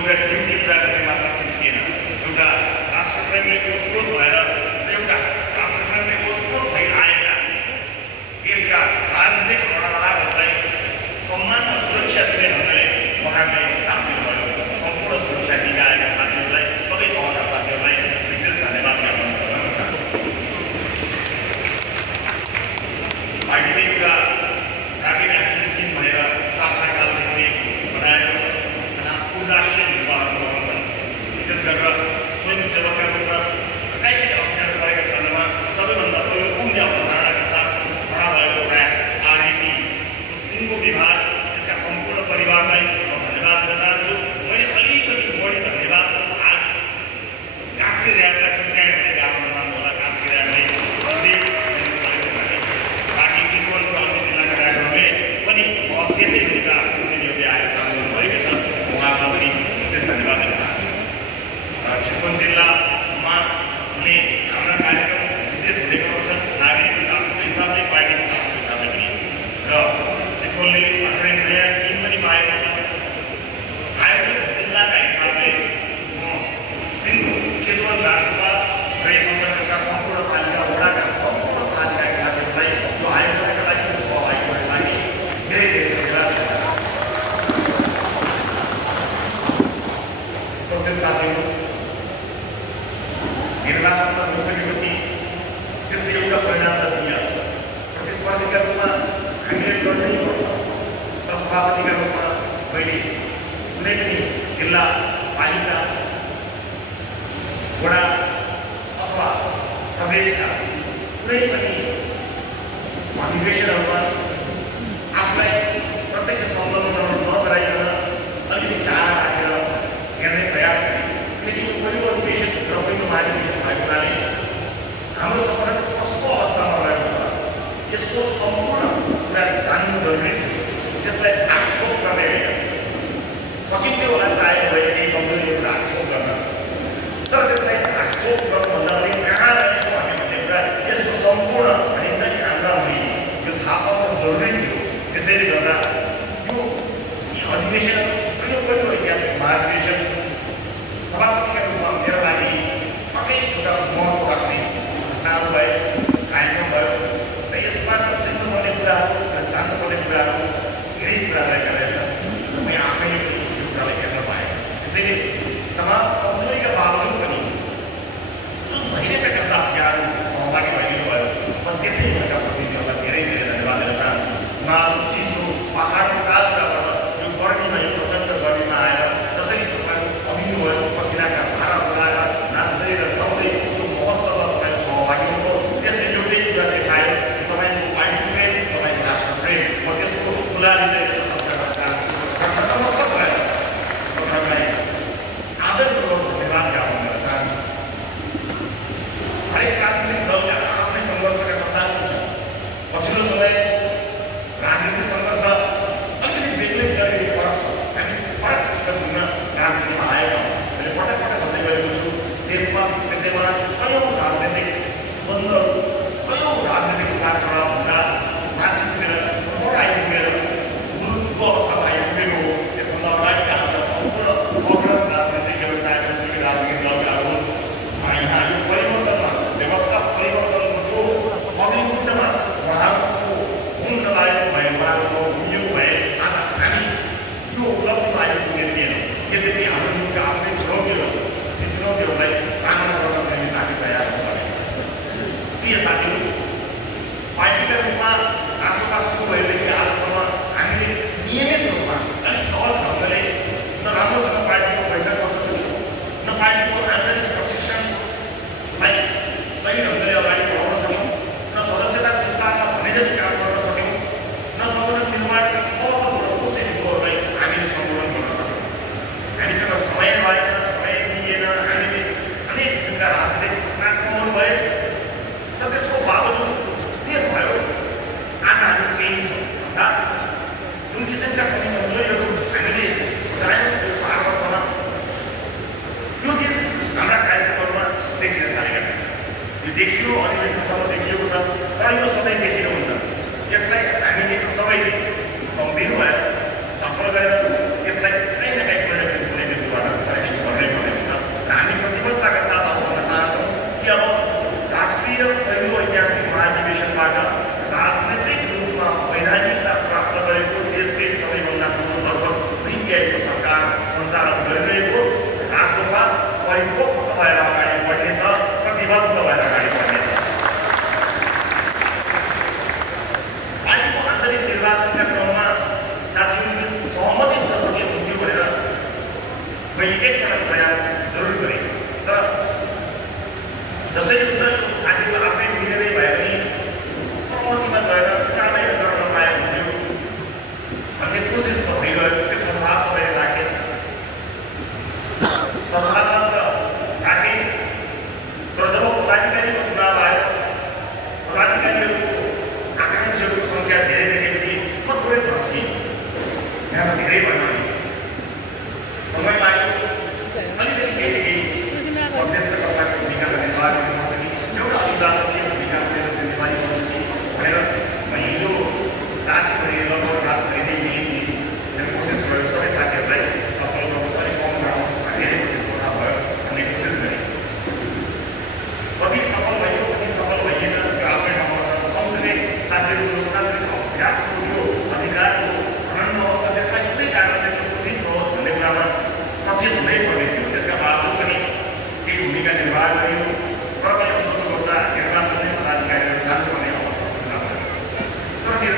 एउटा ड्युटी पुरा गर्ने मात्र चिज थिएन, एउटा राष्ट्रप्रेमले ओतप्रोत भएर एउटा राष्ट्रप्रेमले ओतप्रोत भई आएका देशका राजनीतिक रणधारहरूलाई सम्मान र सुरक्षा दिने ढङ्गले उहाँले साथ दिनुभयो। सम्पूर्ण सुरक्षा निकायका साथीहरूलाई, सबै तहका साथीहरूलाई विशेष धन्यवाद ज्ञापन गर्न चाहन्छु। पार्टीले एउटा ऱ्यापिड एक्सन टिम भएर स्थापनाकालदेखि बनाएको छ। राष्ट्रिय निर्वाहहरू आउँछन्, विशेष गरेर स्वयंसेवकका रूपमा कहीँ अप्ठ्यारो परेका खण्डमा सबैभन्दा पहिलो पुण्य अवधारणाका साथ खडा भएको ऱ्याट आरइटी सिङ्गो विभाग, यसका सम्पूर्ण परिवारलाई म धन्यवाद दिन चाहन्छु। मैले अलिकति बढी धन्यवाद आज कास्की ऱ्याटलाई चुट्याएँ भने गाउँमा मान्नुहोला। कास्की ऱ्याटले विशेष बाँकी चितवनको अन्य जिल्लाका ऱ्याटहरूले पनि त्यसै तरिका उनीहरूले आएर काम गर्नुभएको छ। उहाँलाई पनि विशेष धन्यवाद दिन चाहन्छु। चितवन जिल्लामा हुने हाम्रा कार्यक्रम विशेष हुने गर्दछ, नागरिक चासोको हिसाबले, पार्टीको चासोको हिसाबले पनि। र चितवनले भर्खरै नयाँ टिम पनि पाएको छ। आयोजक जिल्लाका हिसाबले म चितवन राजसभा र यस अन्तर्गतका सम्पूर्ण पालिका वडाका सम्पूर्ण पालिकाका साथीहरूलाई यो आयोजनाका लागि सहभागी हुनका लागि धेरै धेरै धन्यवाद। साथीहरू, निर्वाचनमा गइसकेपछि त्यसले एउटा परिणाम त दिइहाल्छ। प्रतिस्पर्धीका रूपमा हामीले गर्नै पर्छ। र सभापतिका रूपमा मैले कुनै पनि जिल्ला, पालिका, वडा अथवा प्रदेशका कुनै पनि अधिवेशनहरूमा आफूलाई प्रत्यक्ष संलग्न नगराइकन अलिकति टाढा राखेर हेर्ने प्रयास गरेँ। किनकि यो पहिलो अधिवेशन र पहिलो महाधिवेशन भएको हुनाले हाम्रो सङ्गठन कस्तो अवस्थामा रहेको छ यसको सम्पूर्ण कुरा जान्नु जरुरी थियो। त्यसलाई ढाकछोप गर्ने होइन, सकिन्थ्यो होला चाहेको भए केही कमजोरीहरू ढाकछोप गर्न, तर त्यसलाई ढाकछोप गर्नुभन्दा पनि कहाँ रहेछौँ भन्ने कुरा यसको सम्पूर्ण भनिन्छ नि हाम्रा हुने यो थाहा पाउनु जरुरी थियो। त्यसैले गर्दा यो अधिवेशन पहिलो ऐतिहासिक महाधिवेशन सभापतिका रूपमा मेरो लागि पक्कै एउटा महत्त्व राख्ने घटनाहरू भयो, कार्यक्रम भयो र यसबाट सिक्नुपर्ने कुराहरू र जान्नुपर्ने कुराहरू धेरै कुरा रहेका रहेछन्। म आफैले यो कुरालाई हेर्न पाएँ। त्यसैले तमाम कमजोरीका बावजुद पनि जुन धैर्यताका साथ यहाँहरू सहभागी भइदिनु भयो, म त्यसै भएका प्रतिनिधिहरूलाई धेरै धेरै धन्यवाद दिन चाहन्छु। उहाँहरू चिसो पाहाडको कालबाट यो गर्मीमा, यो प्रचण्ड गर्मीमा आएर जसरी तपाईँहरू अभिनु भयो, पसिनाका धारा लगाएर नाच्दै र तप्दै यो महोत्सवमा तपाईँहरू सहभागी हुनुभयो। त्यसले एउटै कुरा देखायो कि तपाईँको पार्टी प्रेम, तपाईँको राष्ट्र प्रेम। म त्यसको उदाहरण नमस्कार भएर तपाईँहरूलाई आदरपूर्वक धन्यवाद ज्ञापन गर्न चाहन्छु। हरेक राजनीतिक दलका आफ्नै सङ्घर्षका कथा हुन्छ। पछिल्लो समय राजनीतिक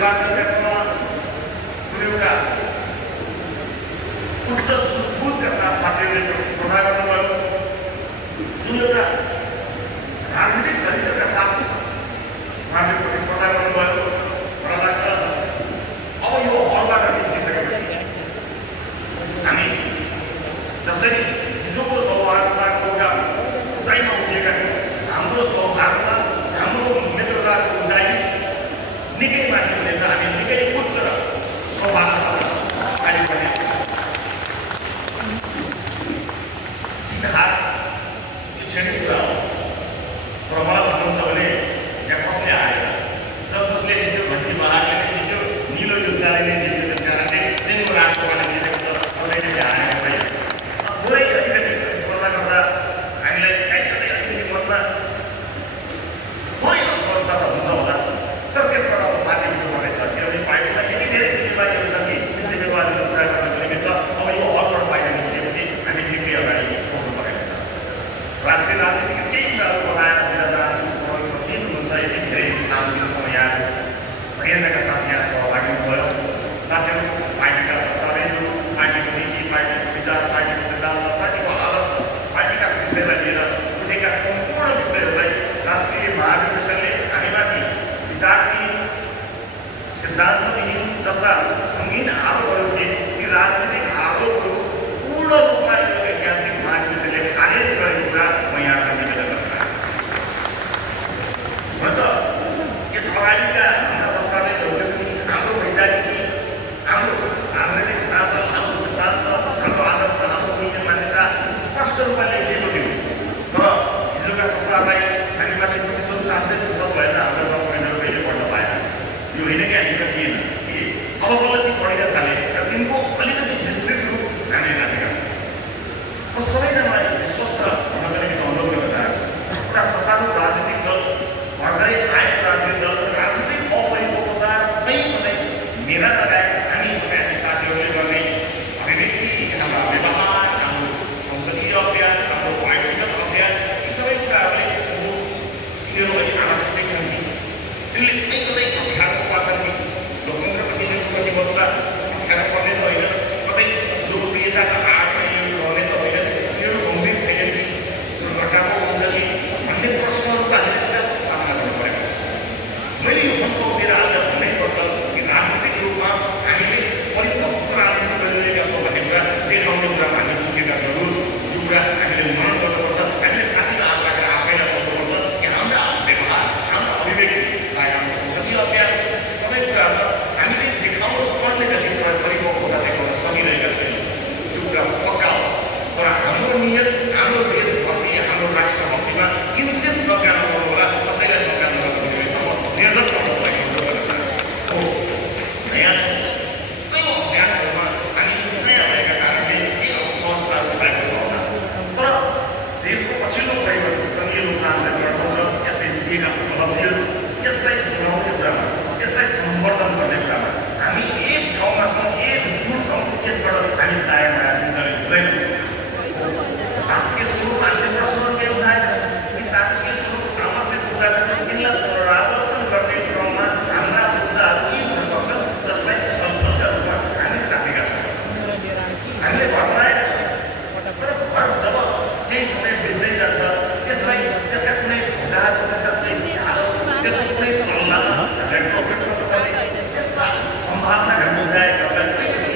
निर्वाचन क्षेत्रमा जुन एउटा उच्च सुझबुझका साथ साथीहरूले प्रतिस्पर्धा गर्नुभयो, जुन एउटा राजनीतिक चरित्रका साथ उहाँले प्रतिस्पर्धा गर्नुभयो, मलाई लाग्छ अब यो हलबाट निस्किसकेपछि हामी जसरी हिजोको सौहार्दताको एउटा उचाइमा उभिएका थियौँ, हाम्रो सौहार्दता, हाम्रो मित्रताको उचाइ निकै माथि हुनेछ। हामी निकै उच्च सौहार्दता अगाडि बढ्नेछौँ। जितहार यो क्षणिक कुरा हो, तर मलाई भन्नुहुन्छ भने यहाँ कसले आयो, जसले जित्यो, भट्टी बहारले नै जित्यो, निलो युद्धले नै जित्यो, त्यस कारणले चिनीको राष्ट्रवादले जितेको छ, कसैले आएको छैन। थोरै अलिकति प्रतिस्पर्धा गर्दा हामीलाई कहीँ कतै अलिकति मनमा थोरै असफलता त हुन्छ होला, तर त्यसबाट अब माथि उठ्नुपर्नेछ। किनभने पार्टीमा यति धेरै जिम्मेवारीहरू छन् कि त्यो जिम्मेवारीहरू पुरा गर्नको निमित्त अब यो हलबाट बाहिर निस्किएपछि हामी निकै अगाडि छोड्नु परेको छ। राष्ट्रिय राजनीतिका केही कुराहरू बनाएर दिन चाहन्छु, दिन हुन्छ यति धेरै काम दिन्छौँ। यहाँ प्रेरणाका साथ यहाँ सहभागी भयो साथीहरू, पार्टीका दस्तावेजहरू, पार्टीको नीति, पार्टीको विचार, पार्टीको सिद्धान्त, पार्टीको आदर्श, पार्टीका विषयलाई लिएर उठेका सम्पूर्ण विषयहरूलाई राष्ट्रिय महाधिवेशनले हामीमाथि विचार दिने, सिद्धान्त दिने जस्ता सङ्गीन आरोपहरू थिए, ती राजनीतिक आरोपहरू पूर्ण रूपमा यो ऐतिहासिक महाधिवेशनले खारेज गरेको कुरा म यहाँलाई निवेदन गर्न चाहन्छु। त यस अगाडिका हाम्रा दस्तावेजहरूले पनि हाम्रो वैचारिक, हाम्रो राजनैतिक सिद्धान्त, हाम्रो सिद्धान्त, हाम्रो आदर्श, हाम्रो मूल्य मान्यता स्पष्ट रूपमा लेखिएको थियो। तर हिजोका सरकारलाई हामीमाथि प्रतिशोध शास्त्रीय प्रतिशोध भएर हाम्रो डकुमेन्टहरू कहिले पढ्न पाएन। यो होइन कि हामीसँग थिएन कि अब बल्ल ती पढेर थाले र तिनको अलिकति विस्तृत रूप हामीले राखेका छौँ। म सबैजनालाई विश्वस्त हुनको निम्ति अनुरोध गर्न चाहन्छु। एउटा सत्तारूढ राजनीतिक दल, भर्खरै आएको राजनीतिक दल, राजनीतिक अपरिपक्वता कहीँ कतै मेरा लगायत हामी साथीहरूले गर्ने अभिव्यक्ति, हाम्रा व्यवहार, हाम्रो संसदीय अभ्यास, हाम्रो पार्टीगत अभ्यास, यी सबै कुराहरूले यिनीहरू अहिले आवश्यक छन् कि त्यसले कहीँ कतै अप्ठ्यारो पर्छन् कि लोकतन्त्रप्रति नै प्रतिबद्धता अप्ठ्यारो पर्ने त होइन, कतै लोकप्रियताका आडमा यिनीहरू रहने त होइन, यिनीहरू गम्भीर छैनन् कि दुर्घटनाको हुन्छ कि भन्ने प्रश्नहरू त हामीले व्यापक सामना गर्नु परेको छ। मैले यो मञ्चमा उभिएर आज भन्नैपर्छ कि राजनीतिक रूपमा हामीले परिपक्व राजनीति गरिरहेका छौँ भन्ने कुरा देखाउने कुरामा हामी चुकेका जरुर छ। यो कुरा हामीले मनन गर्नुपर्छ। हामीले छातीमा हात राखेर आफैलाई सोध्नुपर्छ कि हाम्रा व्यवहार, हाम्रा अभिव्यक्ति, चाहे हाम्रो संसदीय अभ्यास, सबै कुराहरू हामीले देखाउनु पर्ने जति परिपक्वता देखाउन सकिरहेका छैनौँ। यो कुरा पक्का हो, तर हाम्रो नियत, हाम्रो देशभक्ति, हाम्रो राष्ट्रभक्तिमा किञ्चित शङ्का नगर्नु होला। कसैलाई शङ्का नगर्नु निर्धन गर्नु लागि अनुरोध गर्न चाहन्छु। हो, नयाँ छौँ, त्यो अभ्यासहरूमा हामी नयाँ भएका कारणले केही असहजताहरू भएको छ होला, तर देशको पछिल्लो परिवर्तन, सङ्घीय लोकतान्त्रिक गणतन्त्र, यसले दिएका उपलब्धिहरू, यसलाई जोडाउने कुरामा, यसलाई सम्वर्धन गर्ने कुरामा हामी एक ठाउँमा छौँ, एकजुट छौँ। यसबाट हामी दायाँ बायाँ दिनचर्या हुँदैन। शासकीय स्वरूप हामीले प्रश्नहरू के उठाएका छौँ, ती शासकीय स्वरूप सामर्थ्य मुद्दाहरू यिनलाई पुनरावर्तन गर्ने क्रममा हाम्रा मुद्दाहरू यी हुन सक्छन् जसलाई छलफलका रूपमा हामीले राखेका छौँ, हामीले भर बनाएका छौँ। तर भर जब केही समय बित्दै जान्छ, त्यसलाई त्यसका कुनै मुद्दाहरू, त्यसका कुनै चिहाहरू, त्यसको कुनै तल्लामा यस्ता सम्भावनाका मुद्दाहरूलाई कहिले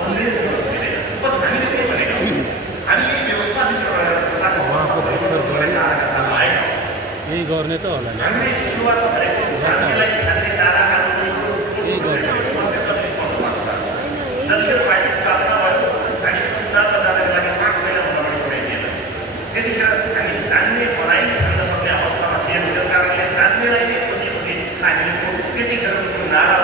बन्देज गर्न सकिँदैन। बस हामीले के भनेका हौँ, हामी यही व्यवस्थाभित्र रहेर पुस्ताको अवस्था परिवर्तन गरेका आएका छन् आएका हौँ। यही गर्ने त होला नि। हामीले सुरुवात गरेको जातिलाई छान्ने नारा जतिखेर पार्टी स्थापना भयो, हामी चुनावमा जानको लागि 5 महिनाभन्दा बढी समय दिएन। त्यतिखेर हामी जान्ने बनाइ छान्न सक्ने अवस्थामा थिएनौँ। त्यस कारणले जान्नेलाई नै खोजी छानिएको त्यतिखेरको नारा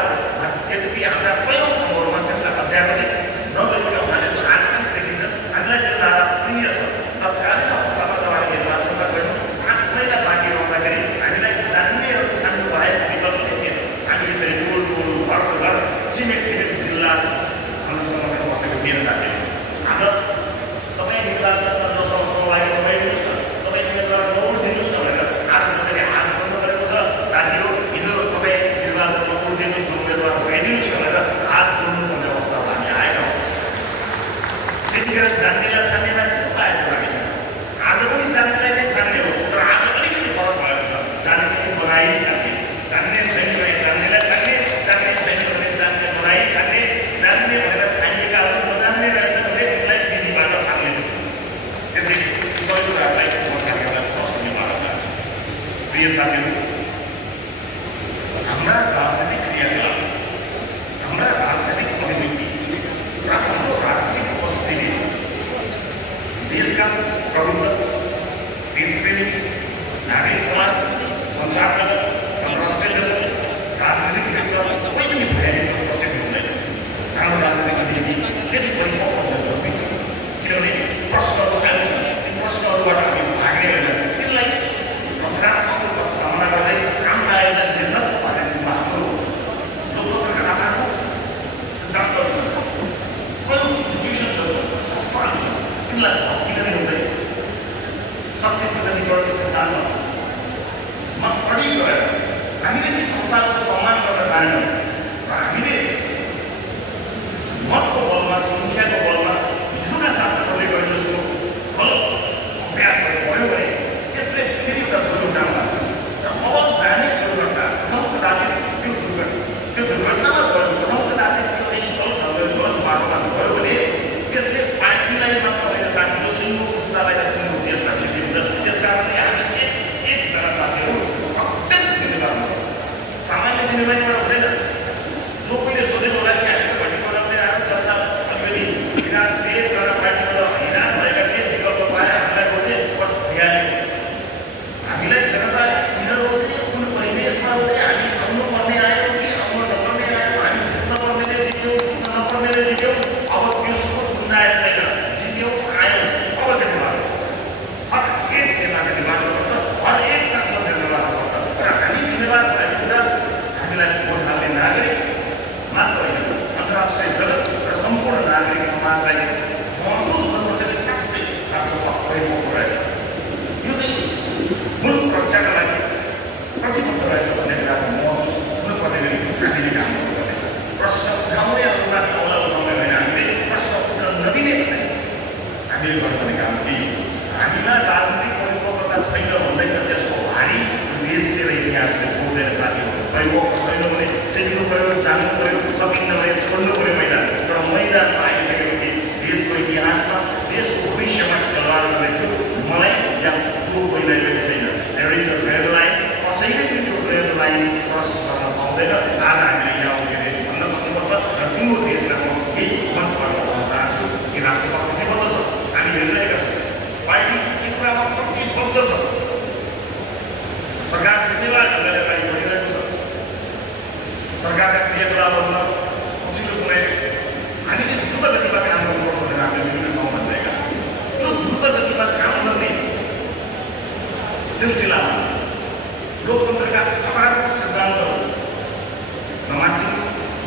त्यति हाम्रा कयौँ ठाउँहरूमा त्यसलाई अध्यापनिक नगरिकन उहाँले त्यो आज पनि देखिन्छ। हामीलाई त्यो नारा प्रिय छ। तत्कालीन अवस्थामा तपाईँले निर्वाचनमा गयौँ, 5 महिना बाँकी रहँदाखेरि हामीलाई जान्नेहरू छान्नु भए विकल्प थिएन। हामी यसरी टोल टोल, घर घर, छिमेक जिल्ला अनुसन्धानमा बसेको थिएन साथीहरू। आज तपाईँ निर्वाचनमा जससँग सहभागी नभइदिनुहोस् न, तपाईँ उम्मेदवार नभोट दिनुहोस् न भनेर आज कसैले हात बन्द गरेको छ। साथीहरू, हिजो तपाईँ निर्वाचनमा भोट दिनुहोस्, हुँदैन। आज हामीले यहाँ उठेर भन्न सक्नुपर्छ र सिङ्गो देशलाई म यही मञ्चबाट भन्न चाहन्छु कि राष्ट्र प्रतिबद्ध छ। हामी हेरिरहेका छौँ पार्टी एक कुरामा प्रतिबद्ध छ। सरकार जिम्मेवार ढङ्गले अगाडि बढिरहेको छ। सरकारका क्रियाकलापहरूमा पछिल्लो समय हामीले द्रुत गतिमा काम गर्नुपर्छ भनेर हामीले विभिन्न ठाउँमा भनिरहेका छौँ। यो द्रुत गतिमा काम गर्ने सिलसिलामा लोकतन्त्रका अपार सिद्धान्तहरू नमासिनु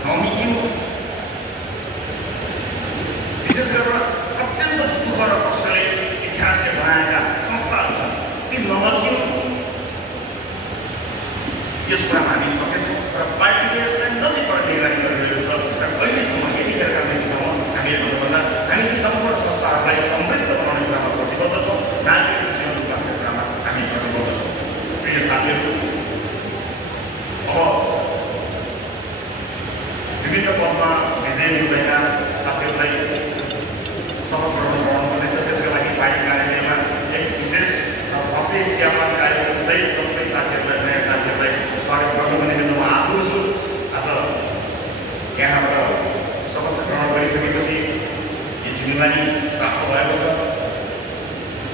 नमिचिनु, विशेष गरेर अत्यन्त दुःख र कष्टले इतिहासले बनाएका संस्थाहरू छन् ती नमर्किनु, यस कुरामा हामी सकेछौँ र पार्टीले यसलाई नजिकबाट निगरानी गरिरहेको छ र अहिलेसम्म यतिखेरका मितिसम्म हामीले भन्नुभन्दा हामी ती सम्पूर्ण संस्थाहरूलाई समृद्ध बनाउने कुरामा प्रतिबद्ध छौँ। नागरिक जीवन विकासका कुरामा हामी प्रतिबद्ध छौँ। प्रिय साथीहरू, अब विभिन्न पदमा विजयी हुँदैका साथीहरूलाई शपथ ग्रहण गराउनुपर्नेछ। त्यसका लागि पार्टी कार्यालयमा एक विशेष भव्य चियापान कार्यक्रम सहित सबै साथीहरूलाई, नयाँ साथीहरूलाई स्वागत गर्नुको निम्ति म आतुर छु। आज यहाँबाट शपथ ग्रहण गरिसकेपछि यो जिम्मेवारी प्राप्त भएको छ।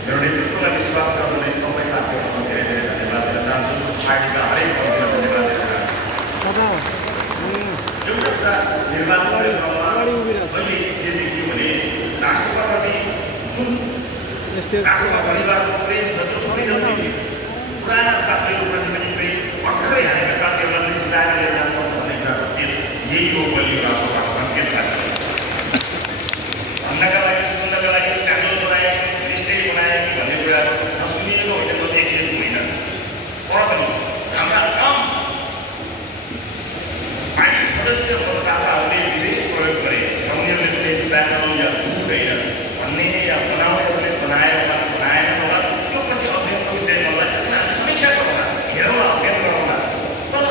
मेरो नेतृत्वलाई विश्वास गर्नुहुने सबै साथीहरूलाई म धेरै धेरै धन्यवाद दिन चाहन्छु। पार्टीका हरेक पक्षलाई धन्यवाद दिन चाहन्छु। एउटा कुरा निर्वाचनको क्रममा अहिले के देखियो भने राष्ट्रप्रति जुन राष्ट्रका परिवारको प्रेम छ त्यो प्रेम देखियो। पुराना साथीहरूप्रति पनि प्रेम, भर्खरै हालेका साथीहरूलाई पनि जिताएर लिएर जानुपर्छ भन्ने कुरापछि यही हो बलियो राष्ट्रको सङ्केत छ। भन्नका लागि सुन्नका लागि कानुन बनाए, लिस्टै बनाए कि भन्ने कुराहरू नसुनिएको होइन, म देखिएको होइन। तर पनि हाम्रा आम पार्टी सदस्य मतदाताहरूले विवेक प्रयोग गरे र उनीहरूले कुनै ब्याकग्राउन्ड या दुध होइन भन्ने या बनाउनेहरूले बनाएर बनाएन होला, त्यो पछि अध्ययनको विषय होला। त्यसमा हामी समीक्षा गरौँला, हेरौँला, अध्ययन गरौँला। तर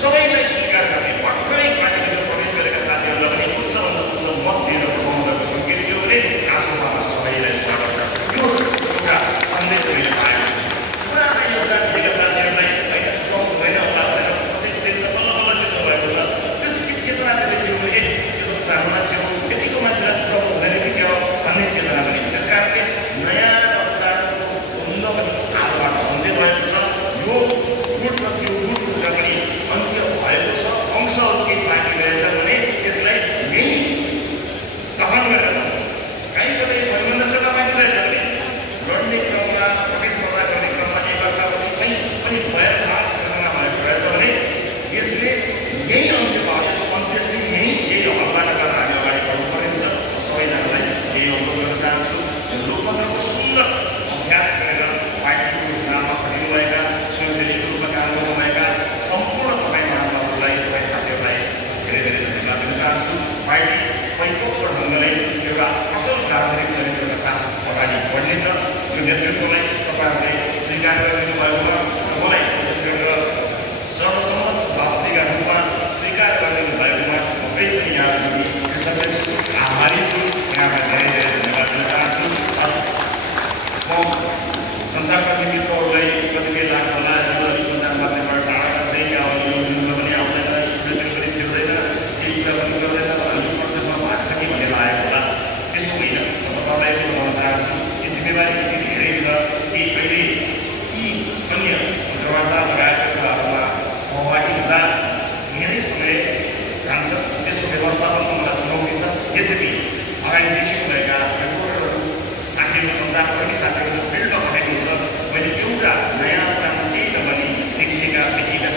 सबैलाई स्वीकार गर्ने भर्खरै पार्टीभित्र प्रवेश गरेका साथीहरूलाई पनि उच्चभन्दा उच्च मत दिएर पठाउनु भएको सङ्केत यो भने राष्ट्रसभामा सबैलाई स्वागत छ। यो एउटा सन्देश मैले पाएको छु। पुराना योगदान दिएका साथीहरूलाई होइन चुकाउनु हुँदैन होला भनेर कसैको दिन त बल्ल बल्ल जित्नु भएको छ। त्यो चेतना देखियो भने यो त पुरानो मान्छे हो, यतिको मान्छेलाई चुकाउनु हुँदैन कि क्या हो भन्ने चेतना पनि। त्यस कारणले नयाँ र पुरानो बन्द पनि आजबाट हुँदै गएको छ। यो गुट र त्यो गुटबाट पनि अन्त्य भएको छ। अंशहरू केही बाँकी रहेछ भने त्यसलाई यही दहन गरेर कहीँ कतै वैमनस्यता बाँकी रहेछ भने लड्ने क्रममा, प्रतिस्पर्धा गर्ने क्रममा एकअर्काप्रति कहीँ पनि भयभाव सृजना भएको रहेछ भने यसले यही अन्त्य भयो। यसको अन्त्येष्टि यही हलबाट गरेर हामी अगाडि बढ्नुपर्ने हुन्छ। सबैजनालाई यही अनुरोध गर्न चाहन्छु। लोकतन्त्रको सुन्दर अभ्यास गरेर पार्टीको नाममा खटिनुभएका, स्वयंसेवीको रूपमा काम गर्नुभएका सम्पूर्ण तपाईँ महानुभावहरूलाई, तपाईँ साथीहरूलाई धेरै धेरै धन्यवाद दिन चाहन्छु। पार्टी परिपक्व ढङ्गले एउटा असल राजनीतिक चरित्रका साथ अगाडि बढ्नेछ। यो नेतृत्वलाई तपाईँहरूले स्वीकार गरिदिनु भएकोमा मलाई विशेष गरेर सर्वसम्मत सभापतिका रूपमा स्वीकार गरिदिनु भएकोमा म फेरि पनि यहाँहरू कृतज्ञ छु, आभारी छु। यहाँलाई धेरै धेरै धन्यवाद दिन चाहन्छु। हस्, म सञ्चारका मित्रहरूलाई कतिपय लाग्छ होला, यो सञ्चार माध्यमबाट टाढा चाहिँ अब यो न्युजमा पनि आउँदैन, स्टुडियोतिर पनि छिर्दैन, केही कुरा पनि गर्दैन, यो प्रोसेसमा भाग्छ कि भन्ने लागेको होला। त्यसो होइन। म तपाईँलाई भन्न चाहन्छु कि जिम्मेवारी यति धेरै छ कि अहिले यी अन्य दरवाजा लगाएका कुराहरूमा सहभागी हुँदा धेरै समय जान्छ। त्यसको व्यवस्थापनमा मलाई चुनौती छ। यद्यपि अगाडि देखिनुभएका रिपोर्टरहरू साथीहरू, सञ्चारकर्मी साथीहरू फिल्डमा पठाएको हुन्छ। मैले एउटा नयाँ पुरानो केही नभनी देखिएका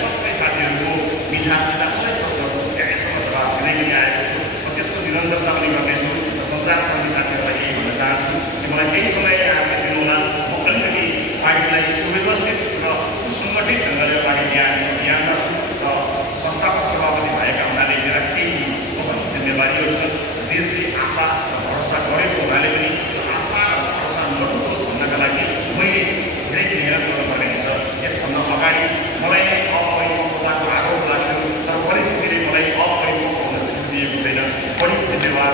सबै साथीहरूको मिठा सबै प्रश्नहरू त्यहाँसम्म जवाब दिँदै पनि आएको छु। म त्यसको निरन्तरता पनि गर्नेछु र सञ्चारकर्मी साथीहरूलाई यही भन्न चाहन्छु कि मलाई केही समय यहाँहरूले दिनुहोला। म अलिकति पार्टीलाई सुव्यवस्थित र सुसङ्गठित ढङ्गले अगाडि ल्याएका छु र संस्थापक सभापति भएका हुनाले मेरा केही जिम्मेवारीहरू छन्। देशले आशा र भरोसा गरेको हुनाले पनि त्यो आशा र भरोसा नटुटोस् भन्नका लागि मैले धेरै मेहनत गर्नुपर्ने हुन्छ। यसभन्दा अगाडि मलाई नै अपरिपक्वताको आरोप लाग्यो, तर परिस्थितिले मलाई अपरिपक्व हुन छुट दिएको छैन। बढी जिम्मेवार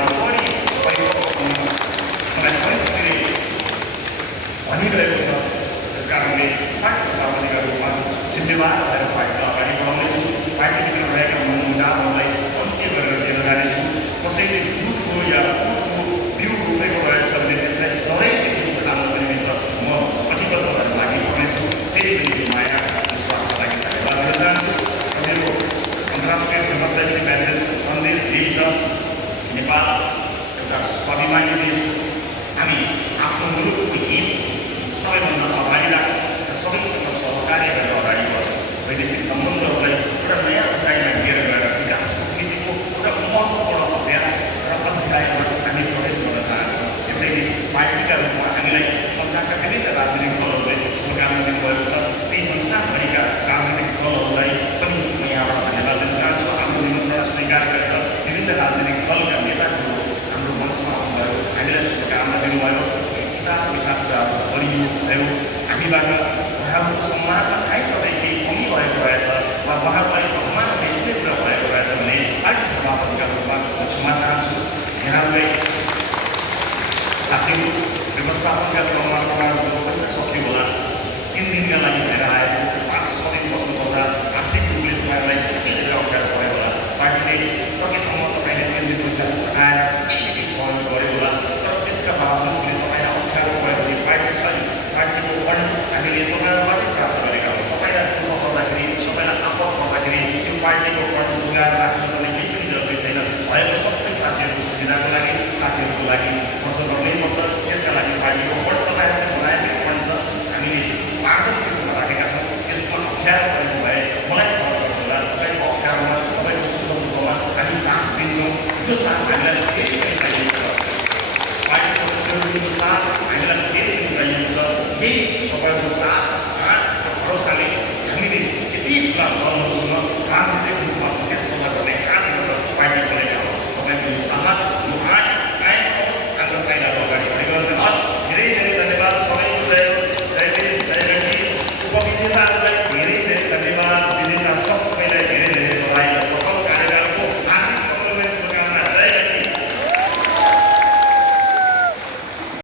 हामीबाट उहाँको सम्मानमा काहीँ कतै केही कमी भएको रहेछ वा उहाँलाई अपमान भेट्ने कुरा भएको रहेछ भने पार्टी सभापतिका रूपमा म क्षमा चाहन्छु। यहाँलाई साथीहरू व्यवस्थापनका क्रममा तपाईँहरूको पैसा सक्यो होला, 3 दिनका लागि भएर आएको 5-6 दिन बस्नुपर्दा आर्थिक रूपले तपाईँहरूलाई कति धेरै अप्ठ्यारो पऱ्यो होला। पार्टीले सकेसम्म तपाईँले 3 दिन पैसा आएर अलिकति सहयोग गर्यो होला, तर त्यसका बावजुदले तपाईँलाई अप्ठ्यारो पऱ्यो भने पार्टीको फन्ड हामीले तपाईँहरूबाटै प्राप्त गरेका हौँ। तपाईँलाई दुःख पर्दाखेरि, तपाईँलाई आपद पर्दाखेरि त्यो पार्टीको फन्ड जोगाएर राख्नुपर्ने केही पनि जरुरी छैन। भएको सबै साथीहरूको सुविधाको लागि, साथीहरूको लागि खर्च गर्नै पर्छ। त्यसका लागि पार्टीको फन्ड तपाईँहरूले बनाएकै फन्ड छ, हामीले पारदर्शी रूपमा राखेका छौँ। यसमा अप्ठ्यारो परेको भए मलाई खबर गर्नुहोला। तपाईँको अप्ठ्यारोमा, तपाईँको सुखदुःखमा हामी साथ दिन्छौँ। त्यो साथ हामीलाई धेरै पनि चाहिएको छ। पार्टी सदस्यहरूको साथ हामीलाई धेरै पनि चाहिएको छ। यही तपाईँको साथ र भरोसाले हामीले यति ठुला दलहरूसँग राजनीतिक